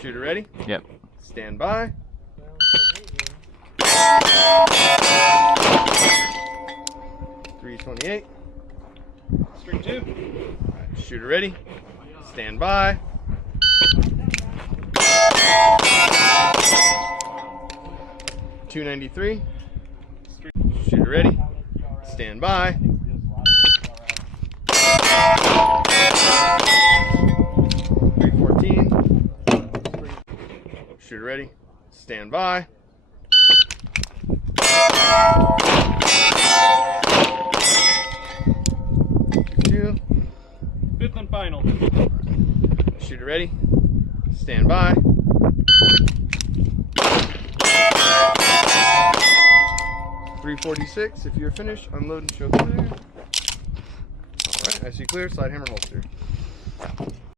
Shooter ready? Yep. Stand by. 328. String 2. Alright, shooter ready? Stand by. 293. Shooter ready? Stand by. 314. Shooter ready? Stand by. 2. Fifth and final. Shooter ready? Stand by. 346. If you're finished, unload and show clear. Alright, I see clear. Slide hammer holster.